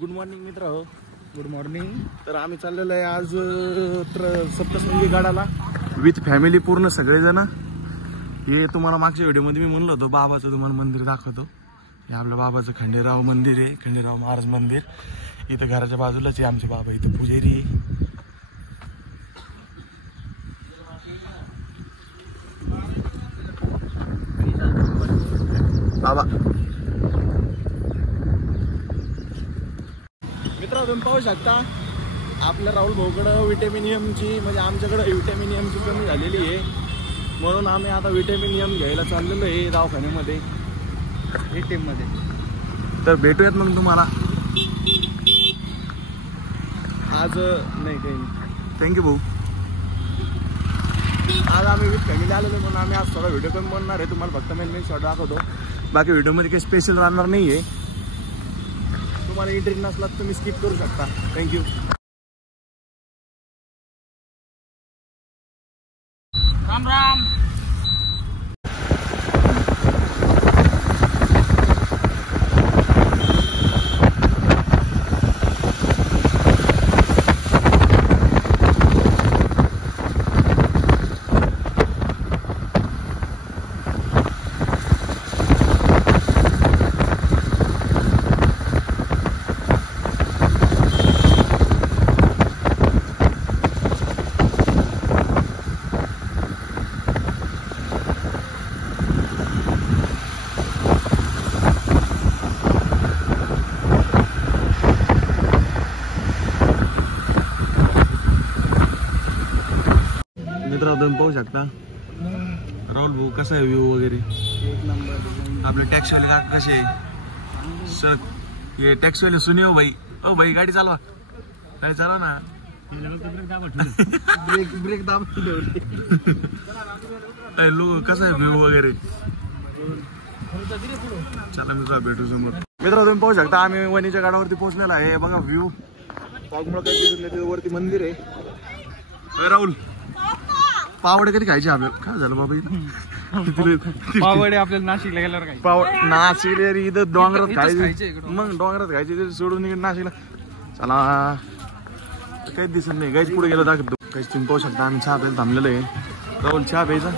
Good morning मित्र हो. Good morning. तर आम्ही चाललेलो आहे आज सप्तशृंगी गडाला विथ फॅमिली पूर्ण सगळेजण. हे तुम्हाला मागच्या व्हिडिओमध्ये मी म्हणलं होतं बाबाचं तुम्हाला मंदिर दाखवतो. हे आपल्या बाबाचं खंडेराव मंदिर आहे, खंडेराव महाराज मंदिर. इथं घराच्या बाजूलाच आहे आमचे बाबा, इथं पुजारी आहे. बाबा मित्र तुम्ही पाहू शकता आपल्या राहुल भाऊकडं विटॅमिन एमची म्हणजे आमच्याकडे विटॅमिन एमची कमी झालेली आहे, म्हणून आम्ही आता विटॅमिन एम घ्यायला चाललेलो आहे दवाखान्यामध्ये ATM मध्ये. तर भेटूयात मग तुम्हाला आज. नाही काही नाही, थँक्यू भाऊ. आज आम्ही विथ फॅमिली आलेलो म्हणून आम्ही आज थोडा व्हिडिओ कमी बनणार आहे. तुम्हाला फक्त मेन शॉर्ट दाखवतो, बाकी व्हिडिओमध्ये काही स्पेशल राहणार नाही आहे. तुम्हाला इंटरेस्ट नसला तर तुम्ही स्किप करू शकता. थँक्यू. राम राम. मित्र तुम्ही पाहू शकता राहुल भाऊ कसा आहे व्ह्यू वगैरे एक नंबर. आपले टॅक्सीवाले काका कसे आहे सर. हे टॅक्सीवाले सुनी हो भाई. ओ भाई गाडी चालवा, गाडी चालवा ना. ब्रेक दाब. लोक कसा आहे व्ह्यू वगैरे. चला मित्र भेटू समोर. मित्र तुम्ही पाहू शकता आम्ही वणीच्या गडावरती पोहोचलेला आहे. बघा व्ह्यू पागमुळे काही दिसत नाही, तिथे वरती मंदिर आहे. राहुल पावडे कधी खायचे आपल्याला. काय झालं बाबा इथं पावडे आपल्याला नाशिकला गेल्यावर काय नाशिकला इथं डोंगरात खायचे, इकडं. मग डोंगरात खायचे ते सोडून इकडे नाशिकला. चला काहीच दिसत नाही. गाईच पुढे गेलं दाखवतो. काहीच तुम्ही पाहू शकता आम्ही चहा प्यायला थांबलेलो आहे. राहुल चहा प्यायचा.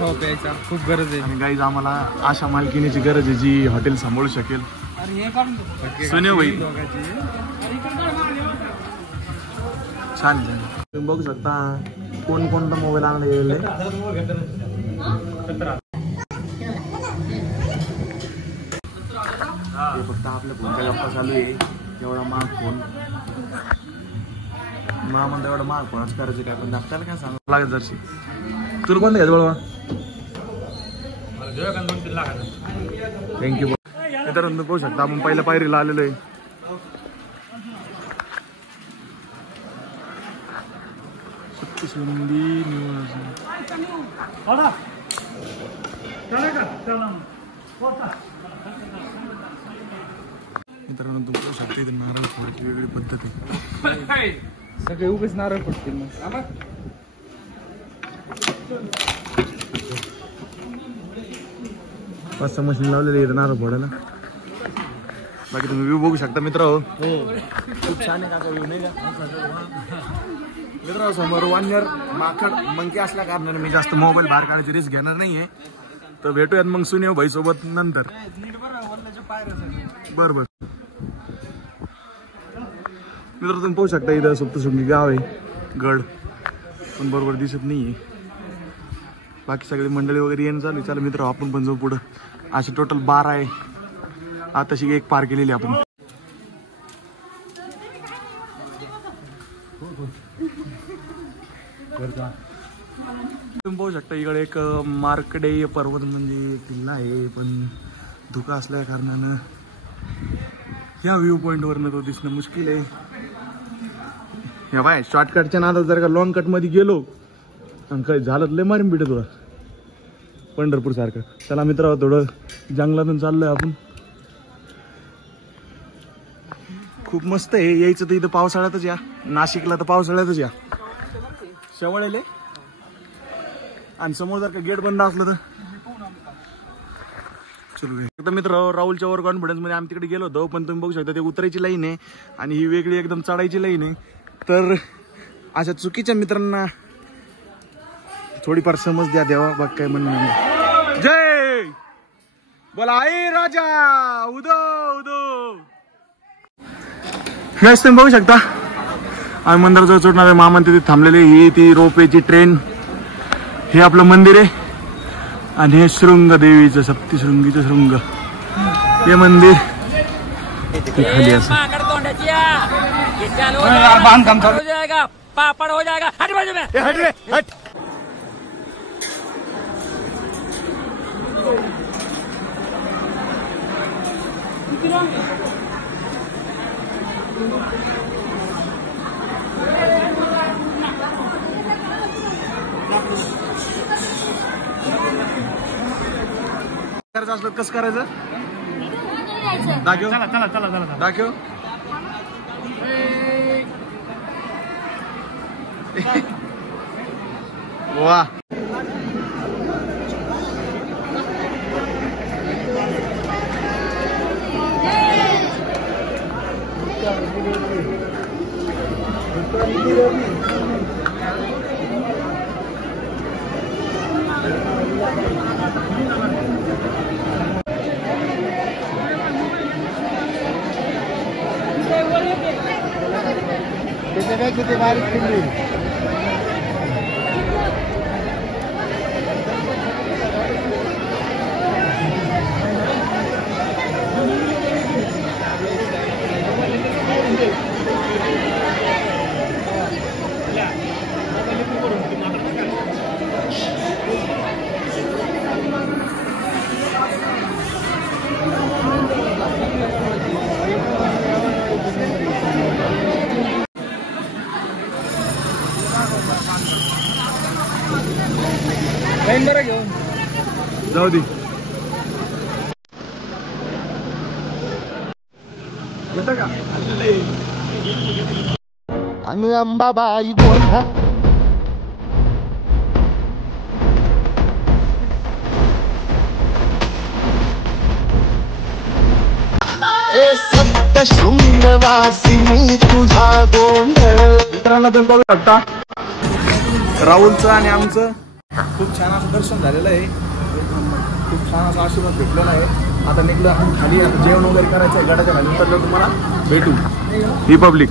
हो प्यायचा खूप गरज आहे. आणि गाईज आम्हाला अशा मालकीनीची गरज आहे जी हॉटेल सांभाळू शकेल. सुने भाई छान छान. तुम्ही बघू शकता कोणकोणता मोबाईल आणला गेलेला आहे. फक्त आपल्या फोनच्या गप्पा चालू आहे. एवढा महाग फोन म्हणता एवढा महाग फोनच करायचं काय, पण आपल्याला काय सांगावं लागेल जरशी. तुला कोणतं घ्यायचं बरोबर. थँक्यू. मित्रांनो पाहू शकता आपण पहिल्या पायरीला आलेलो आहे. सप्तशृंगी निवास. मित्रांनो तुम्ही पाहू शकता इथे नारळ फोडायची वेगळी पद्धत आहे. सगळे उभेच नारळ पडतील मग. पाच मशीन लावलेली आहे नारळ फोडायला. बाकी तुम्ही व्ह्यू बघू शकता मित्र. खूप छान आहे काका व्ह्यू नाही का मित्र. समोर वानर माकड मंकी असल्या कारणाने मी जास्त मोबाईल बाहेर काढायची रिस्क घेणार नाहीये. तर भेटूयात मग सुनीव भाई सोबत नंतर. बर बर. मित्र तुम्ही पाहू शकता इथं सप्तशृंगी गाव आहे. गड पण बरोबर दिसत नाहीये. बाकी सगळी मंडळी वगैरे येणं चालू. चला मित्र आपण पण जाऊ पुढं. असे टोटल 12 आहे. आताशी एक पार केलेली आपण. तुम्ही पाहू शकता इकडे एक मार्कडेय पर्वत म्हणजे किल्ला आहे, पण धुका असल्या कारणानं ह्या व्ह्यू पॉइंट वरनं तो दिसणं मुश्किल आहे. ह्या बाय शॉर्टकटच्या नादात जर का लॉंग कट मध्ये गेलो आणि काही झालं लय मारीन बिटे तुला पंढरपूर सारखं. चला मित्र थोडं जंगलातून चाललोय आपण. खूप मस्त आहे. यायचं तर इथं पावसाळ्यातच या. नाशिकला तर पावसाळ्यातच या. शेवळेले आणि समोर जर का गेट बंद असलं तर चलो. तर मित्र राहुलच्या ओव्हर कॉन्फिडन्स मध्ये आम्ही तिकडे गेलो होतो, पण तुम्ही बघू शकता ते उतरायची लाईन आहे आणि ही वेगळी एकदम चढायची लाईन आहे. तर अशा चुकीच्या मित्रांना थोडीफार समज द्या देवा. बघ काय म्हणणं. जय बोला आई राजा उदो उदो. हेच तुम्ही बघू शकता आम्ही मंदिराजवळ चढणारे मामा तिथे थांबलेले. ही ती रोपवेची ट्रेन, हे आपलं मंदिर आहे आणि हे शृंग देवीचं सप्तशृंगीचं शृंग हे मंदिर खाली असं. बांधकाम चालू पापड़ हो जाएगा. हट बाजू में. हट. करायचं असलं कसं करायचं दाखव. चला दाखव. वा किती बारीक फिरली. बरं घेऊन जाऊ दे. येतं का अंबाबाई बोला सप्त शृंगवासिनी तुझा गोंधळ. मित्रांनो तुम्ही बघू शकता राहुलचं आणि आमचं खूप छान असं दर्शन झालेलं आहे. खूप छान असा आशीर्वाद भेटलेला आहे. आता निघलं आपण खाली, आता जेवण वगैरे करायचं आहे. गडाच्या खाली उतरलं तुम्हाला भेटू. ही पब्लिक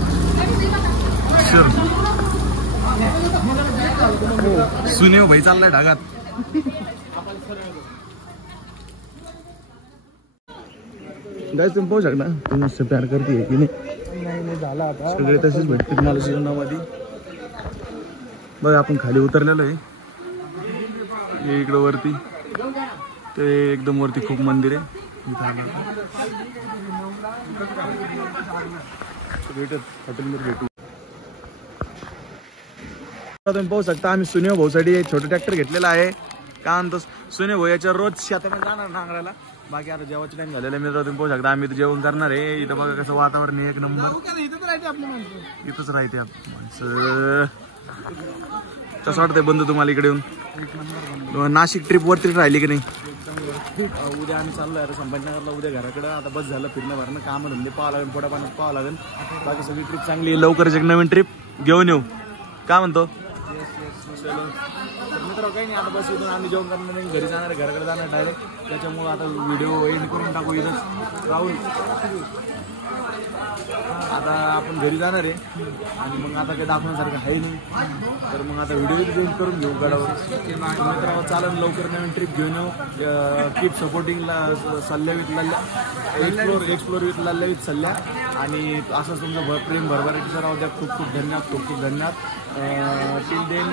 सुनीव भाई चाललाय ढागात. गाईस तुम्ही पाहू शकता तुम्ही प्यार करते की नाही. झाला आता सगळे तसेच भेटते तुम्हाला जीवनामध्ये. बघा आपण खाली उतरलेलो आहे. हे इकडं वरती ते एकदम वरती खूप मंदिर आहे. भेटत हॉटेलमध्ये भेटू. तुम्ही पाहू शकता आम्ही सुनीव भाऊसाठी छोटं ट्रॅक्टर घेतलेला आहे. का म्हणतो सुनीव भाऊ याच्या रोज शेतामध्ये जाणार नांगरायला. बाकी आता जेवायचं टाइम झालेलं आहे. मित्र तुम्ही पाहू शकता आम्ही जेवण करणार आहे. इथं बघा कसं वातावरण एक नंबर. इथंच राहते माणसं. कसं वाटतंय बंधू तुम्हाला इकडे येऊन. नाशिक ट्रिप वरती राहिली की नाही. उद्या आम्ही चाललोय आता संभाजीनगरला. उद्या घराकडं आता बस झालं फिरणं भरणं. काम धंदे पाहावं लागेल, पोटा पाण्यात पाहावं लागेल. बाकी सगळी ट्रिप चांगली. लवकरच एक नवीन ट्रिप घेऊन येऊ. काय म्हणतो मित्र. काही नाही आता बस इथून आम्ही जेवण करणार नाही, घरी जाणार, घराकडे जाणार डायरेक्ट. त्याच्यामुळं आता व्हिडिओ एडिट करून टाकू इथंच. राहुल आता आपण घरी जाणार आहे आणि मग आता काही दाखवण्यासारखं आहे नाही. तर मग आता व्हिडिओ एडिट करून घेऊ गडावर. मित्रांनो चालेल लवकर नवीन ट्रिप घेऊन येऊ. कीप सपोर्टिंगला Sallya with Lallya. Explore with Lallya with Sallya. आणि असं तुमचं प्रेम भरभराटीचं राहू द्या. खूप खूप धन्यवाद. खूप खूप धन्यवाद. Till then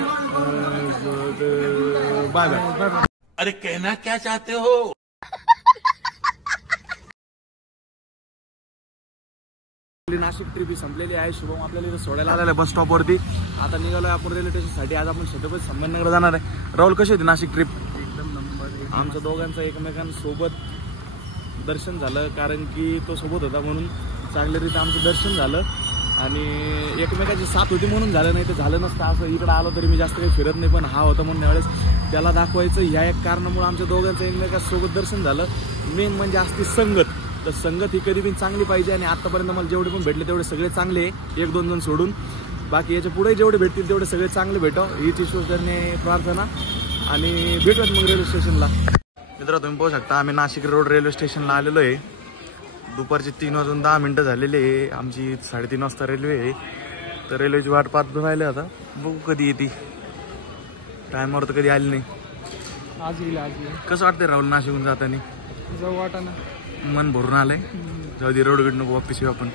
bye bye. अरे कहना क्या चाहते हो. नाशिक ट्रिप ही संपलेली आहे. शुभम आपल्याला इथं सोडायला आलेला आहे बस स्टॉप वरती. आता निघालोय आपण रेल्वे स्टेशन साठी. आज आपण छत्रपती संभाजीनगर जाणार आहे. राहुल कशी होती नाशिक ट्रिप. एकदम नंबर. आमच्या दोघांचं एकमेकांसोबत दर्शन झालं. कारण की तो सोबत होता म्हणून चांगल्यारीत्या आमचं दर्शन झालं. आणि एकमेकाची साथ होती म्हणून झालं, नाही तर झालं नसतं. असं इकडं आलो तरी मी जास्त काही फिरत नाही, पण हा होता म्हणून यावेळेस त्याला दाखवायचं ह्या एक कारणामुळे आमच्या दोघांचं एकमेकांसोबत दर्शन झालं. मेन म्हणजे असती संगत. तर संगत ही कधी पण चांगली पाहिजे आणि आतापर्यंत मला जेवढे पण भेटले तेवढे सगळे चांगले आहे, 1-2 जण सोडून. बाकी याच्या पुढे जेवढे भेटतील तेवढे सगळे चांगले भेटावं हीच ईश्वरचरणी प्रार्थना. आणि भेटूयात मग रेल्वे स्टेशनला. मित्र तुम्ही पाहू शकता आम्ही नाशिक रोड रेल्वे स्टेशनला आलेलो आहे. दुपारचे 3:10 झालेले आहे. आमची 3:30 वाजता रेल्वे आहे. तर रेल्वेची वाट पाहत राहिले आता. बघू कधी येते. टायमावर तर कधी आली नाही. आज येईल आज येईल. कसं वाटतंय राहुल नाशिकहून जाताना? जाऊ वाटा ना. मन भरून आलंय. जाऊ दे रोडकडे नको वापिस येऊ आपण.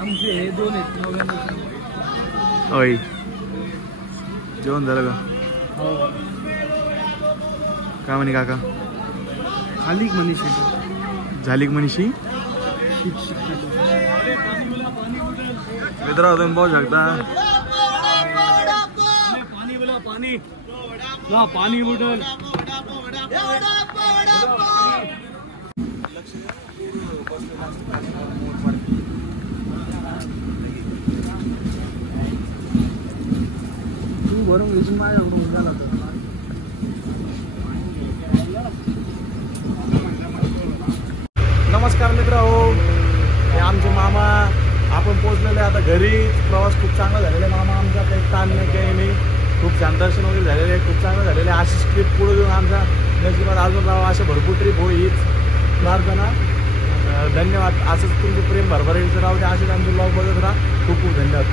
आमचे हे 2 आहेत 99. होय जेवण झालं का? हो. काय म्हणे काका? खाली मनीषी झाली मनीषी. मित्र तुम्ही पाहू शकता पाणी बॉटल. तू भरून घेशील माझ्याकडून झाला तर. नमस्कार मित्र हो, हे आमचे मामा. आपण पोहोचलेले आता घरी. प्रवास खूप चांगला झालेला आहे. मामा आमचा काही ताण नाही काही नाही. खूप छान दर्शन वगैरे झालेले आहे. खूप चांगलं झालेलं आहे. अशीच ट्रिप पुढे घेऊन आमच्या नशिबात अजून राहावं अशा भरपूर ट्रिप हो हीच प्रार्थना. धन्यवाद. असंच तुमचं प्रेम भरभराटीचं राहू द्या. असेच आमचे ब्लॉग बघत राहा. खूप खूप धन्यवाद.